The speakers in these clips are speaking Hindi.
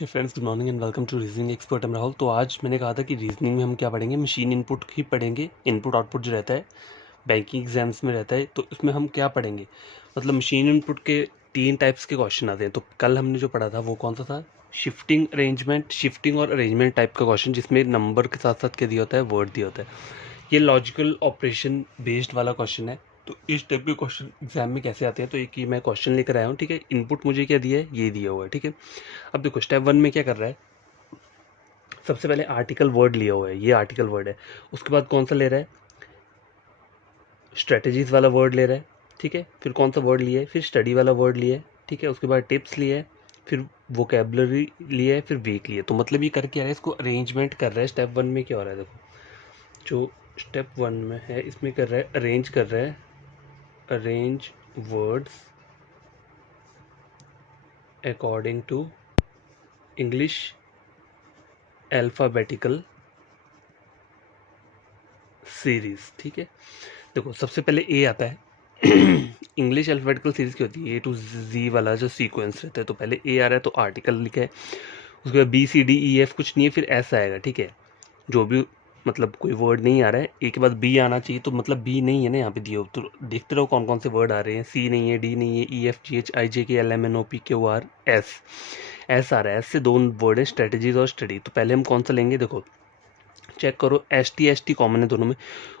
Hey friends, good morning and welcome to reasoning expert. I'm Rahul. तो आज मैंने कहा था कि रीजनिंग में हम क्या पढ़ेंगे, मशीन इनपुट ही पढ़ेंगे। इनपुट आउटपुट जो रहता है बैंकिंग एग्जाम्स में रहता है, तो इसमें हम क्या पढ़ेंगे, मतलब मशीन इनपुट के 3 टाइप्स के क्वेश्चन आते हैं। तो कल हमने जो पढ़ा था वो कौन सा था, शिफ्टिंग और अरेंजमेंट टाइप का क्वेश्चन, जिसमें नंबर के साथ साथ क्या दिया होता है, वर्ड दिया होता है। ये लॉजिकल ऑपरेशन बेस्ड वाला क्वेश्चन है। तो इस टाइप के क्वेश्चन एग्जाम में कैसे आते हैं, तो एक ही मैं क्वेश्चन लेकर आया हूँ। ठीक है, इनपुट मुझे क्या दिया है, ये दिया हुआ है। ठीक है, अब देखो स्टेप 1 में क्या कर रहा है, सबसे पहले आर्टिकल वर्ड लिया हुआ है, ये आर्टिकल वर्ड है। उसके बाद कौन सा ले रहा है, स्ट्रेटजीज वाला वर्ड ले रहा है। ठीक है, फिर कौन सा वर्ड लिया है, फिर स्टडी वाला वर्ड लिया है। ठीक है, उसके बाद टिप्स लिए है, फिर वोकेबलरी लिए है, फिर वीक लिए। तो मतलब ये करके आ रहा है, इसको अरेंजमेंट कर रहा है। स्टेप 1 में क्या हो रहा है, देखो जो स्टेप 1 में है इसमें कर रहा है, अरेंज कर रहा है, arrange words according to English alphabetical series. ठीक है, देखो सबसे पहले ए आता है। इंग्लिश अल्फ़ाबेटिकल सीरीज की होती है, ए टू जी वाला जो सीक्वेंस रहता है। तो पहले ए आ रहा है तो आर्टिकल लिखा है, उसके बाद B C D E F कुछ नहीं है, फिर एस आएगा। ठीक है, जो भी मतलब कोई वर्ड नहीं आ रहा है, ए के बाद बी आना चाहिए, तो मतलब बी नहीं है ना यहाँ पे दिए हो, तो देखते रहो कौन कौन से वर्ड आ रहे हैं। सी नहीं है, डी नहीं है, E F G H I J K L M N O P Q R S, S आ रहा है। एस से 2 वर्ड है, स्ट्रेटजीज और स्टडी। तो पहले हम कौन सा लेंगे, देखो चेक करो, एस टी कॉमन है दोनों में।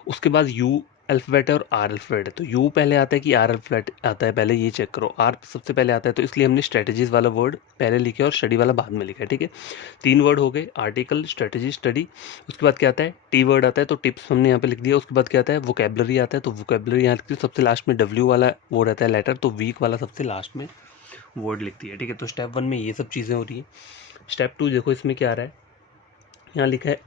उसके बाद यू अल्फ़ाबेट है और आर अल्फ़ाबेट है। तो यू पहले आता है कि आर अल्फ़ाबेट आता है, पहले ये चेक करो। आर सबसे पहले आता है, तो इसलिए हमने स्ट्रेटजीज वाला वर्ड पहले लिखे और स्टडी वाला बाद में लिखा है। ठीक है, 3 वर्ड हो गए, आर्टिकल, स्ट्रेटजी, स्टडी। उसके बाद क्या आता है, टी वर्ड आता है, तो टिप्स हमने यहाँ पे लिख दिया। उसके बाद क्या आता है, वोकेबलरी आता है, तो वोकेबलरी यहाँ लिख दी। सबसे लास्ट में डब्ल्यू वाला वो रहता है लेटर, तो वीक वाला सबसे लास्ट में वर्ड लिख दिया। ठीक है, तो स्टेप 1 में ये सब चीज़ें हो रही है। स्टेप 2 देखो, इसमें क्या आ रहा है, यहाँ लिखा है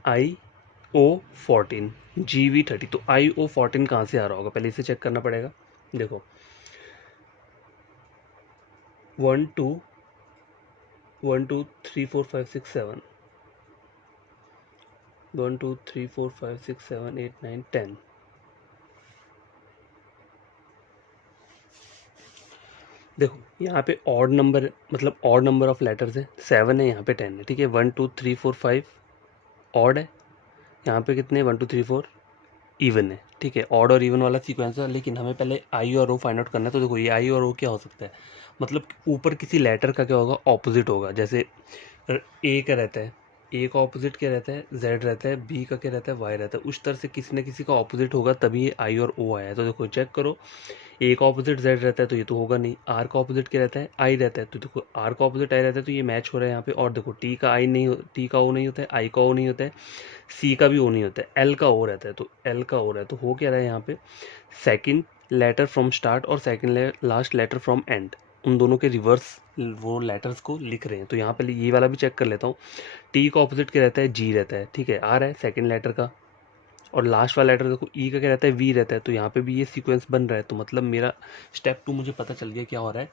IO14 GV30। तो IO14 कहाँ से आ रहा होगा, पहले इसे चेक करना पड़ेगा। देखो 1 2 1 2 3 4 5 6 7 1 2 3 4 5 6 7 8 9 10। देखो यहाँ पे ऑड नंबर, मतलब ऑड नंबर ऑफ लेटर्स है, 7 है, यहाँ पे 10 है। ठीक है, 1 2 3 4 5 ऑड है, यहाँ पे कितने 1 2 3 4 इवन है। ठीक है, ऑड और इवन वाला सीक्वेंस है, लेकिन हमें पहले आई और ओ फाइंड आउट करना है। तो देखो ये आई और ओ क्या हो सकता है, मतलब ऊपर किसी लेटर का क्या होगा, ऑपोजिट होगा। जैसे ए का रहता है, ए का ऑपोजिट क्या रहता है, जेड रहता है। बी का क्या रहता है, वाई रहता है। उस तरह से किसी न किसी का ऑपोजिट होगा, तभी ये आई और ओ आया है। तो देखो चेक करो, ए का ऑपोजिट जेड रहता है तो ये तो होगा नहीं। आर का ऑपोजिट क्या रहता है, आई रहता है, तो देखो आर का ऑपोजिट आई रहता है, तो ये मैच हो रहा है यहाँ पे। और देखो टी का आई नहीं, टी का ओ नहीं होता है, आई का ओ नहीं होता है, सी का भी ओ नहीं होता है, एल का ओ रहता है, तो एल का ओ रहा है। तो हो क्या रहा है यहाँ पे, सेकंड लेटर फ्रॉम स्टार्ट और second last letter from end, उन दोनों के रिवर्स वो लेटर्स को लिख रहे हैं। तो यहाँ पे ये वाला भी चेक कर लेता हूँ। टी का ऑपोजिट क्या रहता है, जी रहता है। ठीक है, आ रहा है सेकंड लेटर का, और लास्ट वाला लेटर देखो ई का क्या रहता है, वी रहता है। तो यहाँ पे भी ये सीक्वेंस बन रहा है। तो मतलब मेरा स्टेप 2 मुझे पता चल गया क्या हो रहा है,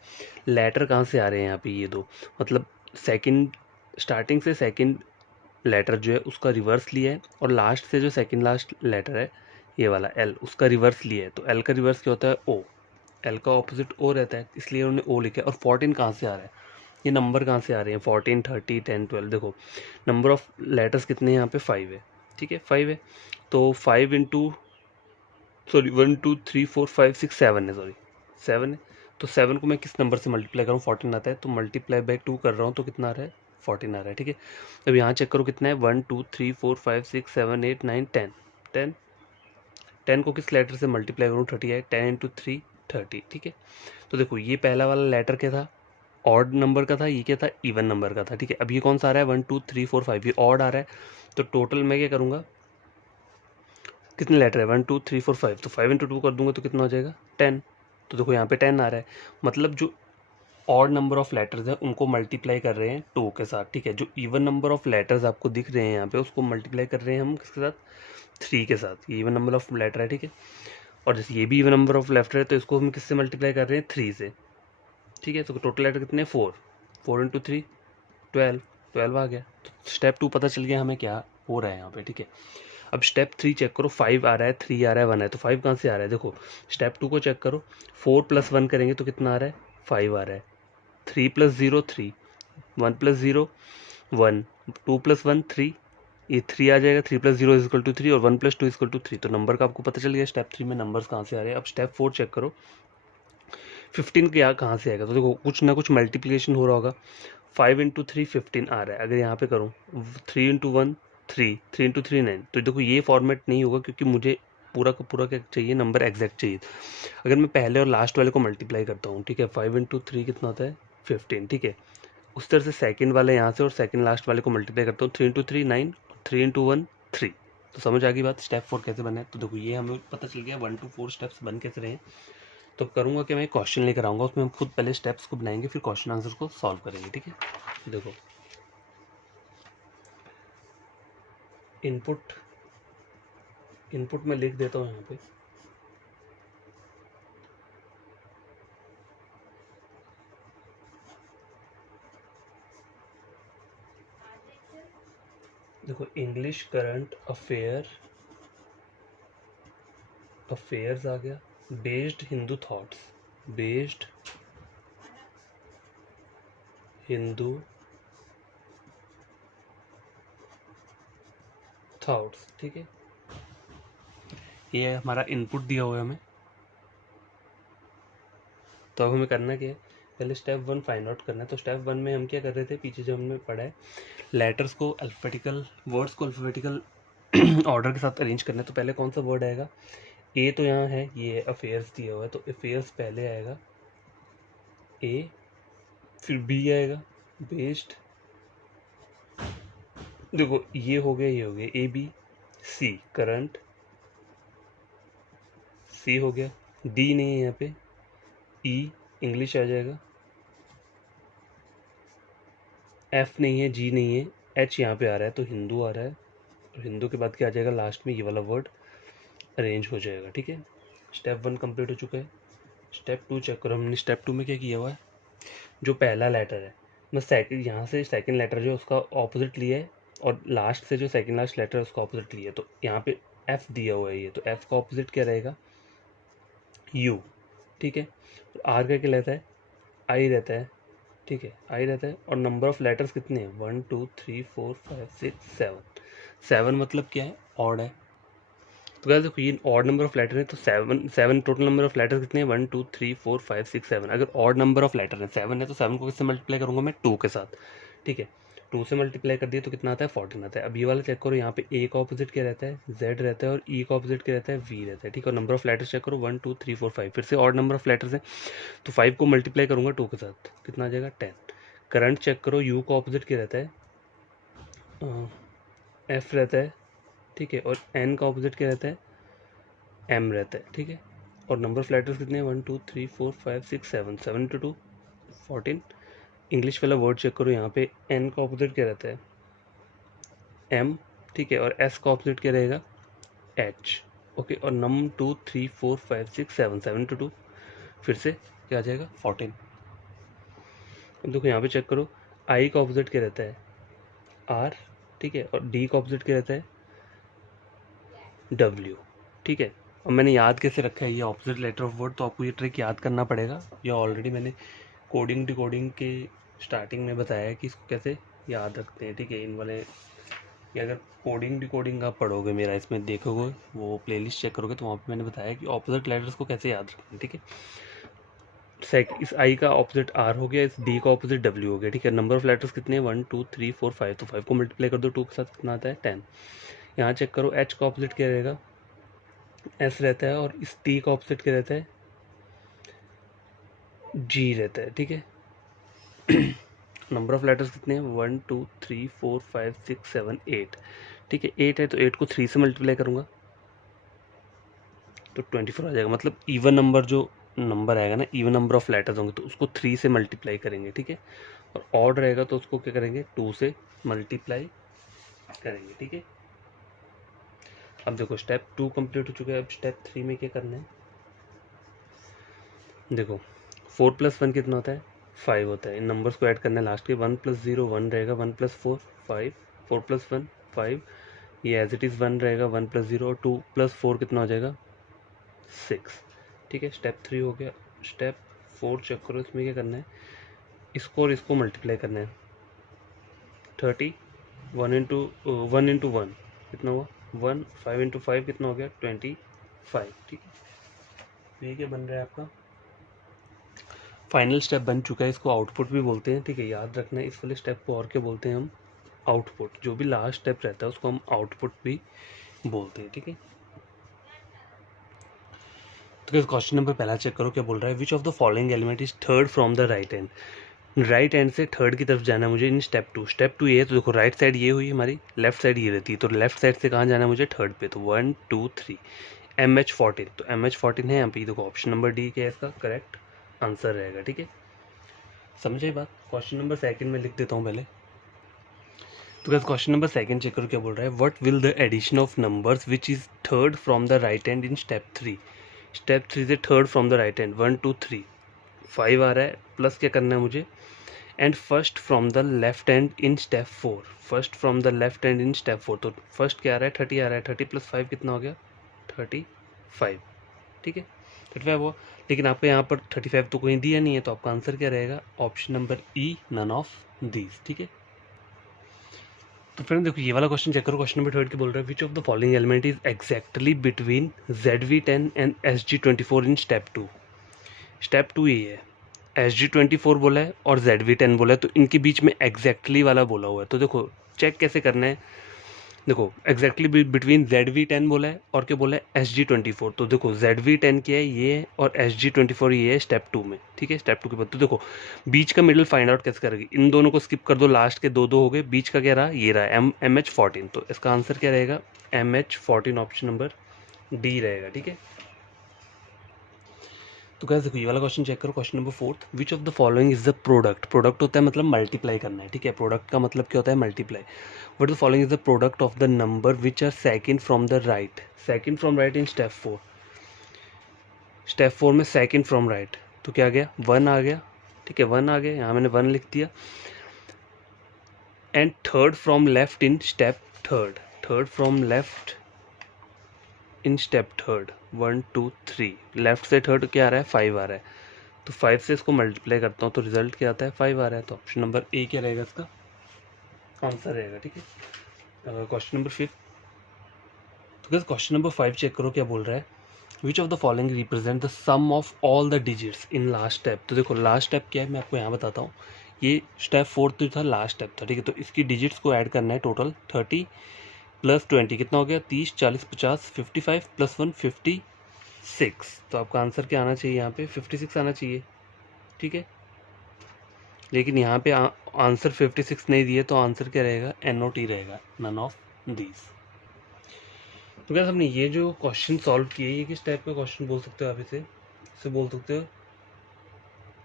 लेटर कहाँ से आ रहे हैं यहाँ पे, ये दो, मतलब सेकंड स्टार्टिंग से सेकंड लेटर जो है उसका रिवर्स लिया है, और लास्ट से जो सेकंड लास्ट लेटर है ये वाला एल, उसका रिवर्स लिया है। तो एल का रिवर्स क्या होता है, ओ। एल का ऑपोजिट ओ रहता है, इसलिए उन्होंने ओ लिखा है। और 14 कहाँ से आ रहा है, ये नंबर कहाँ से आ रहे हैं, 14 30 10 12। देखो नंबर ऑफ लेटर्स कितने हैं यहाँ पे, 5 है। ठीक है, 5 है, तो 5 इंटू, सॉरी 1 2 3 4 5 6 7 है, सॉरी 7 है। तो 7 को मैं किस नंबर से मल्टीप्लाई करूँ, 14 आता है, तो मल्टीप्लाई बाई 2 कर रहा हूँ, तो कितना आ रहा है, 14 आ रहा है। ठीक है, अब यहाँ चेक करो कितना है, 1 2 3 4 5 6 7 8 9 10 10 10 को किस लेटर से मल्टीप्लाई करूँ, 30 है, 10 इंटू 3 30। ठीक है, तो देखो ये पहला वाला लेटर क्या था, ऑड नंबर का था, ये क्या था, इवन नंबर का था। ठीक है, अब ये कौन सा आ रहा है, 1 2 3 4 5, ये ऑड आ रहा है। तो टोटल मैं क्या करूँगा, कितने लेटर है, 1 2 3 4 5, तो 5 इंटू 2 कर दूंगा तो कितना हो जाएगा, 10। तो देखो यहाँ पे 10 आ रहा है, मतलब जो ऑड नंबर ऑफ लेटर्स हैं उनको मल्टीप्लाई कर रहे हैं 2 के साथ। ठीक है, जो इवन नंबर ऑफ लेटर्स आपको दिख रहे हैं यहाँ पे, उसको मल्टीप्लाई कर रहे हैं हम किसके साथ, 3 के साथ। ये इवन नंबर ऑफ लेटर है। ठीक है, और जैसे ये भी इवन नंबर ऑफ लेटर है, तो इसको हम किससे मल्टीप्लाई कर रहे हैं, 3 से। ठीक है, तो टोटल लेटर कितने, 4, 4 इंटू 3 12, 12 आ गया। तो स्टेप 2 पता चल गया हमें क्या हो रहा है यहाँ पे। ठीक है, अब स्टेप 3 चेक करो, 5 आ रहा है, 3 आ रहा है, 1 है, तो 5 कहाँ से आ रहा है, देखो स्टेप 2 को चेक करो, 4 + 1 करेंगे तो कितना आ रहा है, 5 आ रहा है। 3 + 0 3, 1 + 0 1, 2 + 1 3, ये 3 आ जाएगा, 3 + 0 = 3 और 1 + 2 = 3। तो नंबर का आपको पता चल गया स्टेप 3 में नंबर्स कहाँ से आ रहे हैं। अब स्टेप 4 चेक करो, 15 क्या कहाँ से आएगा। तो देखो कुछ ना कुछ मल्टीप्लिकेशन हो रहा होगा। 5 × 3 15 आ रहा है। अगर यहाँ पे करूँ 3 × 1 3, 3 × 3 9, तो देखो ये फॉर्मेट नहीं होगा क्योंकि मुझे पूरा का पूरा क्या चाहिए, नंबर एग्जैक्ट चाहिए। अगर मैं पहले और लास्ट वाले को मल्टीप्लाई करता हूँ, ठीक है, 5 × 3 कितना होता है 15, ठीक है। उस तरह से सेकंड वाले यहाँ से और सेकंड लास्ट वाले को मल्टीप्लाई करता हूँ, 3 × 3 9, 3 × 1 3। तो समझ आ गई बात, स्टेप 4 कैसे बना है। तो देखो ये हमें पता चल गया 1 to 4 स्टेप्स बन कैसे रहे हैं। तो करूँगा कि मैं क्वेश्चन लेकर आऊँगा, उसमें हम खुद पहले स्टेप्स को बनाएंगे, फिर क्वेश्चन आंसर को सॉल्व करेंगे, ठीक है। देखो इनपुट मैं लिख देता हूँ यहाँ पे। देखो इंग्लिश करंट अफेयर्स आ गया, बेस्ड हिंदू थॉट्स, ठीक है। ये हमारा इनपुट दिया हुआ है हमें। तो अब हमें करना क्या है, पहले स्टेप 1 फाइंड आउट करना है। तो स्टेप 1 में हम क्या कर रहे थे, पीछे जो हमने पढ़ा है, लेटर्स को अल्फ़ाबेटिकल, वर्ड्स को अल्फ़ाबेटिकल ऑर्डर के साथ अरेंज करना है। तो पहले कौन सा वर्ड आएगा, ए तो यहाँ है, ये अफेयर्स दिया हुआ है, तो अफेयर्स पहले आएगा ए, फिर बी आएगा बेस्ड, देखो ये हो गया ए बी, सी करंट, सी हो गया, डी नहीं है यहाँ पे, ई इंग्लिश आ जाएगा, एफ नहीं है, जी नहीं है, एच यहाँ पे आ रहा है तो हिंदू आ रहा है। तो हिंदू के बाद क्या आ जाएगा, लास्ट में ये वाला वर्ड अरेंज हो जाएगा, ठीक है। स्टेप 1 कंप्लीट हो चुका है। स्टेप 2 चेक करो, हमने स्टेप 2 में क्या किया हुआ है। जो पहला लेटर है, मैं सेकंड, यहाँ से सेकंड लेटर जो उसका ऑपोजिट लिया है, और लास्ट से जो सेकंड लास्ट लेटर है उसका ऑपोजिट लिया है। तो यहाँ पे एफ दिया हुआ है ये, तो एफ का ऑपोजिट क्या रहेगा, यू, ठीक है। आर का क्या रहता है, आई रहता है, ठीक है, आई रहता है। और नंबर ऑफ लेटर्स कितने हैं, 1 2 3 4 5 6 7। 7 मतलब क्या है, ऑड है। तो क्या देखो ये ऑड नंबर ऑफ लेटर है, तो 7 टोटल नंबर ऑफ लेटर कितने हैं, 1 2 3 4 5 6 7। अगर ऑड नंबर ऑफ लेटर है 7 है, तो 7 को किससे मल्टीप्लाई करूंगा मैं, 2 के साथ, ठीक है। 2 से मल्टीप्लाई कर दिया तो कितना आता है, 14 आता है। अब ये वाला चेक करो, यहाँ पे ए का ऑपोजिट क्या रहता है, जेड रहता है, और ई का ऑपोजिट क्या रहता है, वी रहता है, ठीक है। और नंबर ऑफ लेटर्स चेक करो, 1 2 3 4 5, फिर से ऑड नंबर ऑफ लेटर्स है, तो 5 को मल्टीप्लाई करूंगा 2 के साथ, कितना आ जाएगा 10। करंट चेक करो, यू का ऑपोजिट क्या रहता है, एफ रहता है, ठीक है। और एन का ऑपोजिट क्या रहता है, एम रहता है, ठीक है। और नंबर ऑफ लेटर्स कितने हैं, 1 2 3 4 5 6 7, 7 × 2 14। इंग्लिश वाला वर्ड चेक करो, यहाँ पे एन का ऑपोजिट क्या रहता है, एम, ठीक है। और एस का ऑपोजिट क्या रहेगा, एच, ओके। और नम 2 3 4 5 6 7, 7 × 2 फिर से क्या आ जाएगा 14। अब देखो यहाँ पे चेक करो, आई का ऑपोजिट क्या रहता है, आर, ठीक है। और डी का ऑपोजिट क्या रहता है, डब्ल्यू, ठीक है। अब मैंने याद कैसे रखा है ये ऑपोजिट लेटर ऑफ वर्ड, तो आपको ये ट्रिक याद करना पड़ेगा। ये ऑलरेडी मैंने कोडिंग डिकोडिंग के स्टार्टिंग में बताया है कि इसको कैसे याद रखते हैं, ठीक है। इन वाले ये अगर कोडिंग डिकोडिंग आप पढ़ोगे मेरा, इसमें देखोगे वो प्लेलिस्ट चेक करोगे, तो वहाँ पे मैंने बताया कि ऑपोजिट लेटर्स को कैसे याद रखते हैं, ठीक है। इस आई का ऑपोजिट आर हो गया, इस डी का ऑपोजिट डब्ल्यू हो गया, ठीक है। नंबर ऑफ लेटर्स कितने हैं, 1 2 3 4 5, तो 5 को मल्टीप्लाई कर दो 2 के साथ, कितना आता है 10। यहाँ चेक करो, एच का ऑपोजिट क्या रहेगा, एस रहता है। और इस टी का ऑपोजिट क्या रहता है, जी रहता है, ठीक है। नंबर ऑफ लेटर्स कितने हैं, 1 2 3 4 5 6 7 8, ठीक है। 8 है तो 8 को 3 से मल्टीप्लाई करूँगा तो 24 आ जाएगा। मतलब इवन नंबर जो नंबर आएगा ना, इवन नंबर ऑफ लेटर्स होंगे तो उसको 3 से मल्टीप्लाई करेंगे, ठीक है। और ऑड रहेगा तो उसको क्या करेंगे, 2 से मल्टीप्लाई करेंगे, ठीक है। अब देखो स्टेप 2 कंप्लीट हो चुका है। अब स्टेप 3 में क्या करना है, देखो 4 + 1 कितना होता है, 5 होता है। इन नंबर्स को ऐड करना है लास्ट के, 1 + 0 1 रहेगा, 1 + 4 5, 4 + 1 5, ये एज इट इज़ 1 रहेगा, 1 + 0, और 2 + 4 कितना हो जाएगा 6, ठीक है। स्टेप 3 हो गया। स्टेप 4 चेक करो, इसमें क्या करना है, इसको और इसको मल्टीप्लाई करना है, 30, 1 into 1 कितना हुआ 1, 5 into 5 कितना हो गया 25, ठीक है। ये क्या बन रहा है आपका फाइनल स्टेप बन चुका है, इसको आउटपुट भी बोलते हैं, ठीक है। याद रखना है इस वाले स्टेप को और क्या बोलते हैं हम, आउटपुट। जो भी लास्ट स्टेप रहता है उसको हम आउटपुट भी बोलते हैं, ठीक है। तो क्वेश्चन नंबर पहला चेक करो, क्या बोल रहा है, which of the following element is third from the right hand. Right hand से थर्ड की तरफ जाना है मुझे in step two. Step two ये है, तो देखो राइट साइड ये हुई हमारी, लेफ्ट साइड ये रहती है, तो लेफ्ट साइड से कहाँ जाना है मुझे थर्ड पे, तो 1 2 3 MH14, तो MH14 है यहाँ पे, देखो ऑप्शन नंबर डी क्या है इसका करेक्ट आंसर रहेगा, ठीक है। समझे बात। क्वेश्चन नंबर सेकंड में लिख देता हूँ पहले। तो guys question number second check करो, क्या बोल रहा है, what will the addition of numbers which is third from the right hand in step 3। Step 3 से third from the right hand 1 2 3 5 आ रहा है, प्लस क्या करना है मुझे, and first from the left hand in step 4। First from the left hand in step 4, तो फर्स्ट क्या आ रहा है 30 आ रहा है, 30 + 5 कितना हो गया 35, ठीक है 35 हुआ। लेकिन आपको यहाँ पर 35 तो कहीं दिया नहीं है, तो आपका आंसर क्या रहेगा option number E, none of these, ठीक है। तो फ्रेंड देखो ये वाला क्वेश्चन चेक करो, क्वेश्चन नंबर थर्ड के बोल रहा है, which of the following element is exactly between ZV10 and SG24 in step 2। Step 2 ये है, SG24 बोला है और ZV10 बोला है, तो इनके बीच में एग्जैक्टली वाला बोला हुआ है। तो देखो चेक कैसे करना है, देखो एग्जैक्टली बिटवीन ZV10 बोला है और क्या बोला है SG24। तो देखो ZV10 क्या है ये है और SG24 ये है स्टेप 2 में, ठीक है। स्टेप 2 के बाद तो देखो बीच का मिडिल फाइंड आउट कैसे करेगी, इन दोनों को स्किप कर दो, लास्ट के दो हो गए, बीच का क्या रहा ये रहा MH14। तो इसका आंसर क्या रहेगा MH14, ऑप्शन नंबर डी रहेगा, ठीक है। तो गाइस देखो ये वाला क्वेश्चन चेक करो, question number fourth, which of the following is the product. Product होता है मतलब मल्टीप्लाई करना है, ठीक है। प्रोडक्ट का मतलब क्या होता है multiply. What the following is the product of the number which are second from the right. Second from right in step 4। Step 4 में सेकंड फ्रॉम राइट, तो क्या आ गया 1 आ गया, ठीक है 1 आ गया, यहाँ मैंने 1 लिख दिया। And third from left in step third, third from left in step third 1 2 3, left से थर्ड क्या आ रहा है 5 आ रहा है, तो 5 से इसको मल्टीप्लाई करता हूँ तो रिजल्ट क्या आता है 5 आ रहा है, तो ऑप्शन नंबर ए क्या रहेगा इसका आंसर रहेगा, ठीक है। Question number 5। तो क्वेश्चन नंबर 5 चेक करो, क्या बोल रहा है, which of the following represent the sum of all the digits in last step. तो देखो लास्ट स्टेप क्या है मैं आपको यहाँ बताता हूँ, ये स्टेप 4 तो था लास्ट स्टेप था, ठीक है। तो इसकी डिजिट्स को ऐड करना है, टोटल 30 + 20 कितना हो गया 30 40 50 55 + 1 56। तो आपका आंसर क्या आना चाहिए यहाँ पे 56 आना चाहिए, ठीक है। लेकिन यहाँ पे आंसर 56 नहीं दिए, तो आंसर क्या रहेगा NOT रहेगा, नन ऑफ दीज। तो क्या हमने ये जो क्वेश्चन सॉल्व किए, ये किस टाइप का क्वेश्चन बोल सकते हो आप इसे बोल सकते हो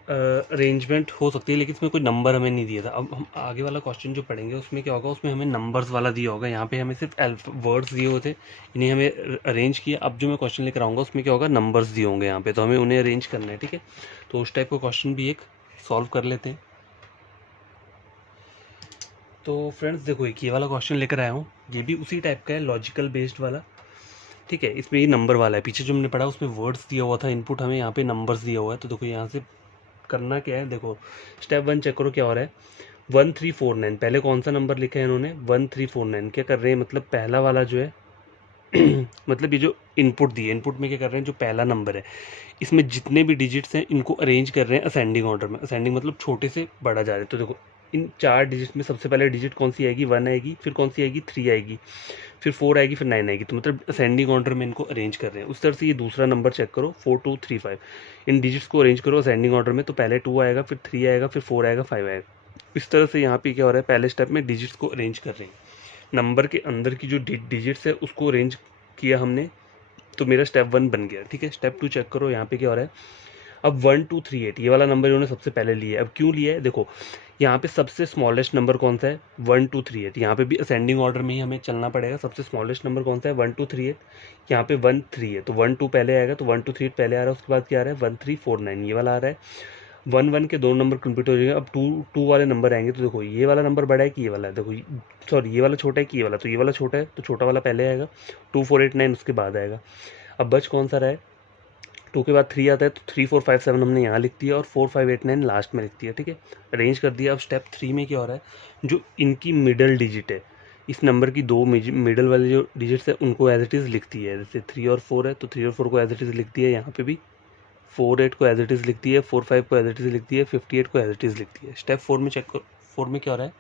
अरेंजमेंट हो सकती है, लेकिन इसमें कोई नंबर हमें नहीं दिया था। अब हम आगे वाला क्वेश्चन जो पढ़ेंगे उसमें क्या होगा, उसमें हमें नंबर्स वाला दिया होगा, यहाँ पे हमें सिर्फ वर्ड्स दिए होते, इन्हें हमें अरेंज किया। अब जो मैं क्वेश्चन लेकर आऊँगा उसमें क्या होगा नंबर्स दिए होंगे यहाँ पे, तो हमें उन्हें अरेंज करना है, ठीक है। तो उस टाइप का क्वेश्चन भी एक सॉल्व कर लेते हैं। तो फ्रेंड्स देखो एक ये वाला क्वेश्चन लेकर आया हूँ, ये भी उसी टाइप का है, लॉजिकल बेस्ड वाला, ठीक है। इसमें ये नंबर वाला है, पीछे जो हमने पढ़ा उसमें वर्ड्स दिया हुआ था इनपुट, हमें यहाँ पे नंबर्स दिया हुआ है। तो देखो यहाँ से करना क्या है, देखो स्टेप 1 चेक करो क्या हो रहा है 1349। पहले कौन सा नंबर लिखा है इन्होंने 1349, क्या कर रहे हैं मतलब पहला वाला जो है मतलब ये जो इनपुट दिए, इनपुट में क्या कर रहे हैं, जो पहला नंबर है इसमें जितने भी डिजिट्स हैं इनको अरेंज कर रहे हैं असेंडिंग ऑर्डर में। असेंडिंग मतलब छोटे से बड़ा जा रहे हैं। तो देखो इन 4 डिजिट में सबसे पहले डिजिट कौन सी आएगी 1 आएगी, फिर कौन सी आएगी 3 आएगी, फिर 4 आएगी, फिर 9 आएगी। तो मतलब असेंडिंग ऑर्डर में इनको अरेंज कर रहे हैं। उस तरह से ये दूसरा नंबर चेक करो 4235, इन डिजिट्स को अरेंज करो असेंडिंग ऑर्डर में, तो पहले 2 आएगा, फिर 3 आएगा, फिर 4 आएगा, 5 आएगा। इस तरह से यहाँ पे क्या हो रहा है, पहले स्टेप में डिजिट्स को अरेंज कर रहे हैं, नंबर के अंदर की जो डिजिट्स है उसको अरेंज किया हमने, तो मेरा स्टेप 1 बन गया, ठीक है। स्टेप 2 चेक करो, यहाँ पे क्या हो रहा है, अब 1238 ये वाला नंबर इन्होंने सबसे पहले लिया है। अब क्यों लिया है, देखो यहाँ पे सबसे स्मॉलेस्ट नंबर कौन सा है 1238, यहाँ पे भी असेंडिंग ऑर्डर में ही हमें चलना पड़ेगा। सबसे स्मॉलेस्ट नंबर कौन सा है 1238, यहाँ पे 13 है, तो 12 पहले आएगा, तो 1238 पहले आ रहा है, उसके बाद क्या आ रहा है 1349 ये वाला आ रहा है। 1 के 2 नंबर कंप्लीट हो जाएंगे, अब 2 वाले नंबर आएंगे। तो देखो ये वाला नंबर बड़ा है कि ये वाला है, देखो सॉरी ये वाला छोटा है कि ये वाला, तो ये वाला छोटा है तो छोटा वाला पहले आएगा, 2489 उसके बाद आएगा। अब बच कौन सा रहा है 2 के बाद 3 आता है तो 3 4 5 7 हमने यहाँ लिख दिया और 4 5 8 9 लास्ट में लिख दिया, ठीक है, अरेंज कर दिया। अब स्टेप 3 में क्या हो रहा है, जो इनकी मिडल डिजिट है, इस नंबर की दो मिडल वाले जो डिजिट्स है उनको एज इट इज़ लिख दिया है। जैसे 3 और 4 है तो 3 और 4 को एज इट इज़ लिख दिया है, यहाँ पे भी 4 8 को एज इट इज़ लिख दिया है, 4 5 को एज इट इज़ लिख दिया है, 58 को एज इट इज़ लिख दिया है। स्टेप 4 में चेक करो, 4 में क्या हो रहा है,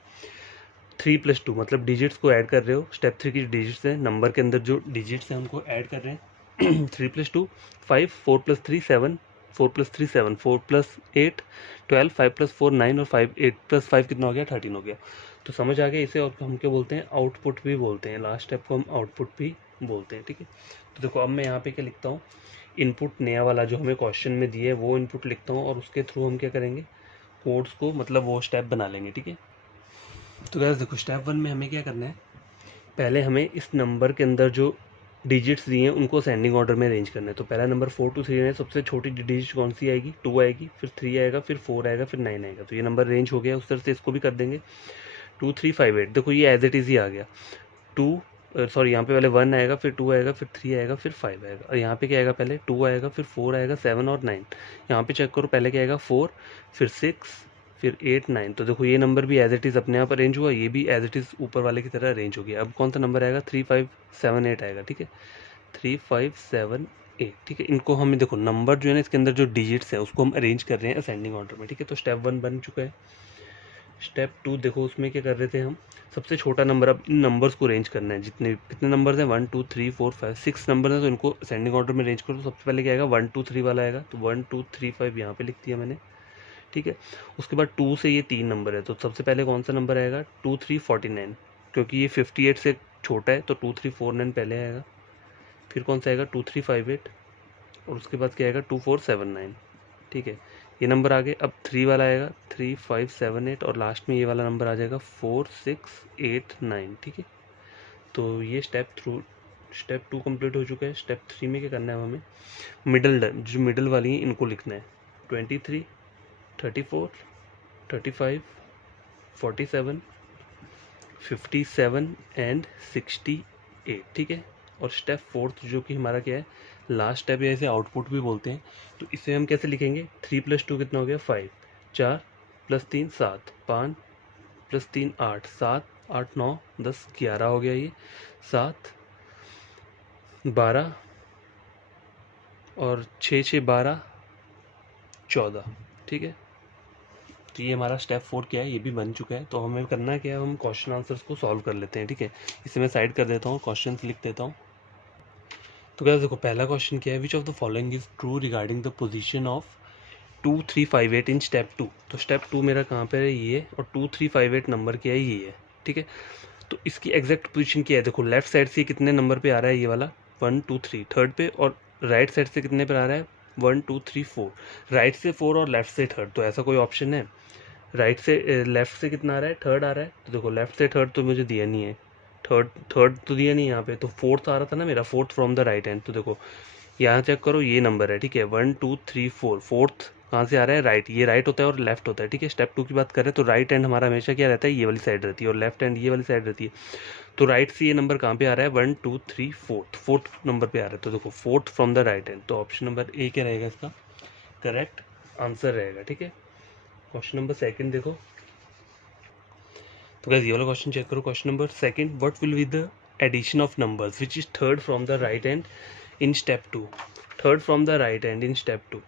3 + 2 मतलब डिजिट्स को ऐड कर रहे हो। स्टेप 3 की डिजिट्स है, नंबर के अंदर जो डिजिट्स हैं उनको ऐड कर रहे हैं। 3 + 2 5, 4 + 3 7, 4 + 3 7, 4 + 8 12, 5 + 4 9 और 8 + 5 कितना हो गया, 13 हो गया। तो समझ आ गया इसे, और हम क्या बोलते हैं, आउटपुट भी बोलते हैं। लास्ट स्टेप को हम आउटपुट भी बोलते हैं, ठीक है। तो देखो अब मैं यहाँ पे क्या लिखता हूँ, इनपुट नया वाला जो हमें क्वेश्चन में दिए है वो इनपुट लिखता हूँ, और उसके थ्रू हम क्या करेंगे, कोड्स को मतलब वो स्टेप बना लेंगे, ठीक है। तो गाइस देखो स्टेप 1 में हमें क्या करना है, पहले हमें इस नंबर के अंदर जो डिजिट्स दिए हैं उनको असेंडिंग ऑर्डर में अरेंज करना है। तो पहला नंबर 4 2 3 है, सबसे छोटी डिजिट कौन सी आएगी, 2 आएगी, फिर 3 आएगा, फिर 4 आएगा, फिर 9 आएगा। तो ये नंबर अरेंज हो गया, उस तरह से इसको भी कर देंगे। 2 3 5 8, देखो ये एज इट इज़ ही आ गया। 2 सॉरी यहाँ पे पहले 1 आएगा, फिर 2 आएगा, फिर 3 आएगा, फिर 5 आएगा, और यहाँ पे क्या आएगा, पहले 2 आएगा, फिर 4 आएगा, 7 और 9। यहाँ पे चेक करो, पहले क्या आएगा 4, फिर 6, फिर 8 9। तो देखो ये नंबर भी एज इट इज़ अपने आप अरेंज हुआ, ये भी एज इट इज़ ऊपर वाले की तरह अरेंज हो गया। अब कौन सा नंबर आएगा, 3 5 7 8 आएगा, ठीक है, 3 5 7 8, ठीक है। इनको हमें देखो नंबर जो है ना इसके अंदर जो डिजिट्स है उसको हम अरेंज कर रहे हैं असेंडिंग ऑर्डर में, ठीक है। तो स्टेप 1 बन चुका है। स्टेप 2 देखो उसमें क्या कर रहे थे हम, सबसे छोटा नंबर, अब इन नंबर्स को अरेंज करना है। जितने कितने नंबर्स हैं, 1 2 3 4 5 6 नंबर हैं, तो इनको असेंडिंग ऑर्डर में अरेंज करो। तो सबसे पहले क्या आएगा, 1 2 3 वाला आएगा, तो 1 2 3 5 यहाँ पे लिख दिया मैंने, ठीक है। उसके बाद 2 से ये 3 नंबर है, तो सबसे पहले कौन सा नंबर आएगा, 2 3 49, क्योंकि ये 58 से छोटा है तो 2 3 4 9 पहले आएगा। फिर कौन सा आएगा, 2 3 5 8, और उसके बाद क्या आएगा, 2 4 7 9, ठीक है। ये नंबर आ गए। अब 3 वाला आएगा, 3 5 7 8, और लास्ट में ये वाला नंबर आ जाएगा 4 6 8 9, ठीक है। तो ये स्टेप 2 कंप्लीट हो चुका है। स्टेप 3 में क्या करना है हमें, जो मिडल वाली है इनको लिखना है, 23 34 35 47 57 एंड 68, ठीक है। और स्टेप 4 जो कि हमारा क्या है, लास्ट स्टेप, या इसे आउटपुट भी बोलते हैं। तो इसे हम कैसे लिखेंगे, 3 + 2 कितना हो गया, 5, 4 + 3 7, 5 + 3 8, 7 8 9 10 11 हो गया, ये 7 12 और 6 6 12 14, ठीक है। तो ये हमारा स्टेप 4 क्या है, ये भी बन चुका है। तो हमें करना क्या है, हम क्वेश्चन आंसर्स को सॉल्व कर लेते हैं, ठीक है। इसे मैं साइड कर देता हूँ, क्वेश्चन लिख देता हूँ। तो क्या देखो पहला क्वेश्चन क्या है, which of the following is true regarding the position of 2 3 5 8 in step 2। तो स्टेप 2 मेरा कहाँ पर है, ये, और 2 3 5 8 नंबर क्या है, ये है, ठीक है। तो इसकी एग्जैक्ट पोजीशन क्या है, देखो लेफ्ट साइड से कितने नंबर पे आ रहा है, ये वाला 1 2 3 थर्ड पे, और राइट साइड से कितने पर आ रहा है, 1 2 3 4, राइट से 4 और लेफ्ट से थर्ड। तो ऐसा कोई ऑप्शन है, राइट से लेफ्ट से कितना आ रहा है, थर्ड आ रहा है। तो देखो लेफ्ट से थर्ड तो मुझे दिया नहीं है, थर्ड तो दिया नहीं यहाँ पे, तो फोर्थ आ रहा था ना मेरा, fourth from the right hand. तो देखो यहाँ चेक करो, ये नंबर है, ठीक है, 1 2 3 4, फोर्थ कहाँ से आ रहा है, राइट। ये राइट होता है और लेफ्ट होता है, ठीक है। स्टेप 2 की बात करें तो राइट हैंड हमारा हमेशा क्या रहता है, ये वाली साइड रहती है, और लेफ्ट हैंड ये वाली साइड रहती है। तो राइट से ये नंबर कहाँ पे आ रहा है, 1 2 3 फोर्थ नंबर पे आ रहा है। तो देखो fourth from the right hand, तो ऑप्शन नंबर ए क्या रहेगा इसका करेक्ट आंसर रहेगा, ठीक है। क्वेश्चन नंबर सेकंड देखो, तो गाइस ये वाला क्वेश्चन चेक करो। Question number second, what will be the addition of numbers which is third from the right hand in step 2। Third from the right hand in step 2,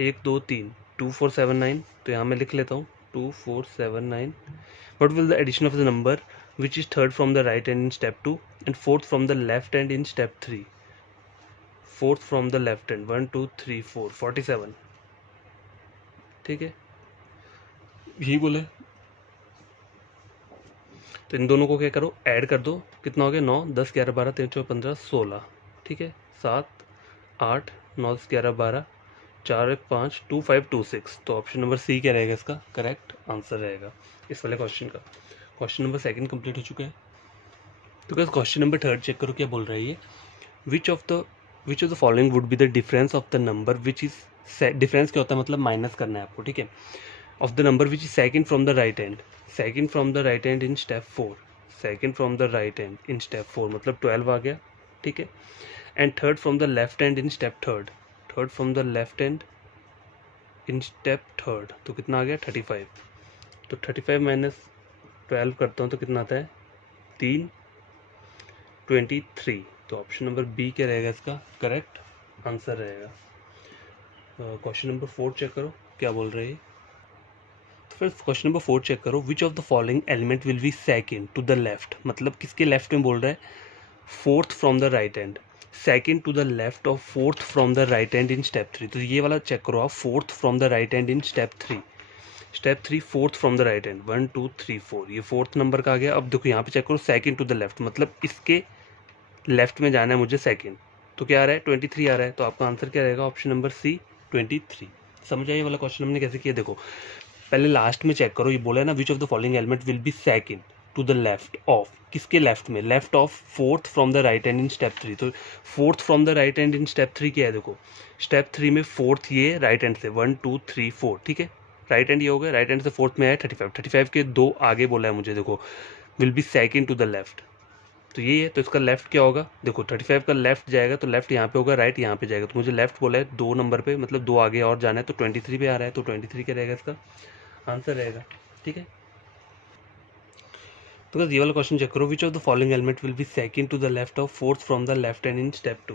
1 2 3 2 4 7 9। तो यहाँ मैं लिख लेता हूँ 2 4 7 9। What will the addition of the number which is third from the right hand in step 2 and fourth from the left hand in step 3। Fourth from the left hand 1 2 3 4 47, ठीक है, यही बोले। तो इन दोनों को क्या करो, ऐड कर दो, कितना हो गया, 9 10 11 12 13 14 15 16, ठीक है, 7 8 9 10 11 12 4 1 5 2 5 2 6। तो ऑप्शन नंबर सी क्या रहेगा इसका करेक्ट आंसर रहेगा इस वाले क्वेश्चन का। क्वेश्चन नंबर सेकंड कंप्लीट हो चुका है। तो क्या क्वेश्चन नंबर थर्ड चेक करो, क्या बोल रहा है ये, विच of the following would be the difference of the number which is, difference क्या होता है, मतलब माइनस करना है आपको, ठीक है, of the number which is second from the right hand, second from the right hand in step 4, second from the right hand in step 4 मतलब 12 आ गया, ठीक है, and third from the left hand in step third, third from the left hand in step third, तो कितना आ गया 35। तो 35 माइनस 12 करता हूँ तो कितना आता है 3, 23। तो ऑप्शन नंबर बी क्या रहेगा इसका करेक्ट आंसर रहेगा। क्वेश्चन नंबर 4 चेक करो क्या बोल रहे हैं। तो फिर क्वेश्चन नंबर 4 चेक करो, which of the following element will be second to the left, मतलब किसके लेफ्ट में बोल रहा है fourth from the right hand, second to the left of fourth from the right hand in step 3। तो ये वाला चेक करो आप, fourth from the right hand in step 3, step 3 fourth from the right hand 1 2 3 4, ये फोर्थ नंबर का आ गया। अब देखो यहाँ पे चेक करो सेकंड टू द लेफ्ट, मतलब इसके लेफ्ट में जाना है मुझे सेकंड, तो क्या आ रहा है 23 आ रहा है। तो आपका आंसर क्या रहेगा ऑप्शन नंबर सी 23। समझ आइए वाला क्वेश्चन हमने कैसे किया। देखो पहले लास्ट में चेक करो, ये बोला है ना which of the following element will be second to the left of, किसके लेफ्ट में, left of fourth from the right hand in step 3। तो fourth from the right hand in step 3 क्या है, देखो स्टेप 3 में फोर्थ ये राइट हैंड से 1 2 3 4, ठीक है राइट हैंड ये हो गया, राइट हैंड से फोर्थ में आया 35 के दो आगे बोला है मुझे, देखो will be second to the left, तो ये है। तो इसका लेफ्ट क्या होगा, देखो 35 का लेफ्ट जाएगा तो लेफ्ट यहाँ पे होगा, राइट यहाँ पे जाएगा, तो मुझे लेफ्ट बोला है 2 नंबर पे, मतलब 2 आगे और जाना है, तो 23 पे आ रहा है, तो 23 क्या रहेगा इसका आंसर रहेगा। ठीक है, तो ये वाला क्वेश्चन चेक करो, which of the following element will be second to the left of fourth from the left hand in step 2।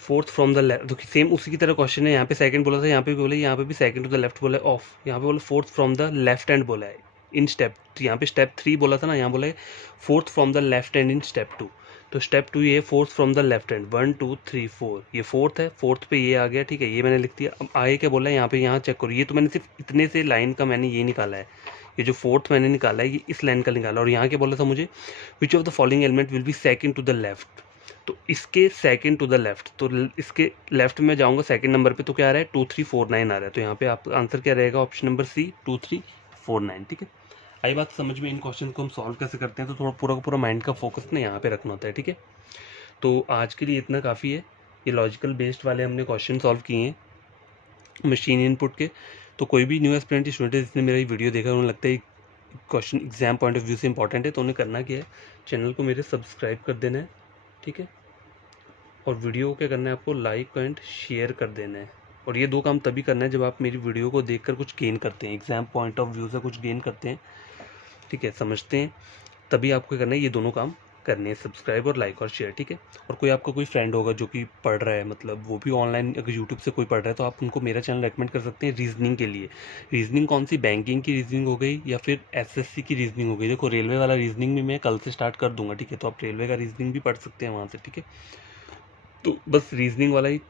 Fourth from the left, देखिए सेम उसी की तरह क्वेश्चन है, यहाँ पे सेकंड बोला था, यहाँ पे भी बोला, यहाँ पे भी सेकंड टू द लेफ्ट बोला है ऑफ, यहाँ पे बोला fourth from the left hand बोला है इन स्टेप, तो यहाँ पे स्टेप 3 बोला था ना, यहाँ बोला है fourth from the left hand in step 2। तो स्टेप 2 ये fourth from the left hand 1 2 3 4, ये फोर्थ है, फोर्थ पे ये आ गया, ठीक है ये मैंने लिख दिया। अब आगे क्या बोला है यहाँ पे, यहाँ चेक करो, ये तो मैंने सिर्फ इतने से लाइन का मैंने ये निकाला है, ये जो फोर्थ मैंने निकाला है ये इस लाइन का निकाला, और यहाँ क्या बोला था मुझे which of the following element will be second to the left, तो इसके सेकंड टू द लेफ्ट, तो इसके लेफ्ट में जाऊंगा सेकंड नंबर पे, तो क्या आ रहा है 2349 आ रहा है, तो यहाँ पे आप आंसर क्या रहेगा ऑप्शन नंबर सी 2349। ठीक है, आई बात समझ में, इन क्वेश्चन को हम सॉल्व कैसे करते हैं, तो थोड़ा पूरा का पूरा माइंड का फोकस ना यहाँ पे रखना होता है। ठीक है, तो आज के लिए इतना काफ़ी है, ये लॉजिकल बेस्ड वाले हमने क्वेश्चन सॉल्व किए हैं मशीन इनपुट के। तो कोई भी न्यू एस्पिरेंट स्टूडेंट है जिसने मेरा ये वीडियो देखा, उन्हें लगता है question exam point of view से इंपॉर्टेंट है, तो उन्हें करना क्या है, चैनल को मेरे सब्सक्राइब कर देना है, ठीक है, और वीडियो को क्या करना है आपको लाइक एंड शेयर कर देना है। और ये 2 काम तभी करना है जब आप मेरी वीडियो को देखकर कुछ गेन करते हैं, एग्जाम पॉइंट ऑफ व्यू से कुछ गेन करते हैं, ठीक है समझते हैं, तभी आपको क्या करना है, ये दोनों काम करने हैं, सब्सक्राइब और लाइक और शेयर। ठीक है, और कोई आपका कोई फ्रेंड होगा जो कि पढ़ रहा है, मतलब वो भी ऑनलाइन अगर यूट्यूब से कोई पढ़ रहा है, तो आप उनको मेरा चैनल रेकमेंड कर सकते हैं रीजनिंग के लिए। रीजनिंग कौन सी, बैंकिंग की रीजनिंग हो गई या फिर एसएससी की रीजनिंग हो गई। देखो रेलवे वाला रीजनिंग भी मैं कल से स्टार्ट कर दूंगा, ठीक है, तो आप रेलवे का रीजनिंग भी पढ़ सकते हैं वहाँ से। ठीक है, तो बस रीजनिंग वाला ही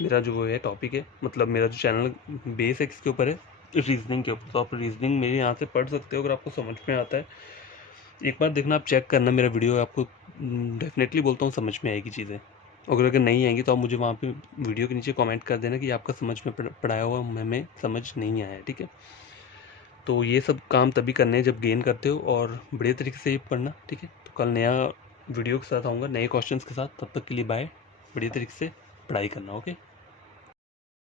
मेरा जो है टॉपिक है, मतलब मेरा जो चैनल बेस है किसके ऊपर है, रीजनिंग के ऊपर, तो आप रीजनिंग मेरे यहाँ से पढ़ सकते हो अगर आपको समझ में आता है। एक बार देखना, आप चेक करना मेरा वीडियो, आपको डेफिनेटली बोलता हूँ समझ में आएगी चीज़ें। अगर नहीं आएंगी तो आप मुझे वहाँ पे वीडियो के नीचे कमेंट कर देना कि आपका समझ में पढ़ाया हुआ हमें समझ नहीं आया। ठीक है, तो ये सब काम तभी करने हैं जब गेन करते हो, और बढ़िया तरीके से ये पढ़ना। ठीक है, तो कल नया वीडियो के साथ आऊँगा नए क्वेश्चंस के साथ, तब तक के लिए बाय, बढ़िया तरीके से पढ़ाई करना। ओके।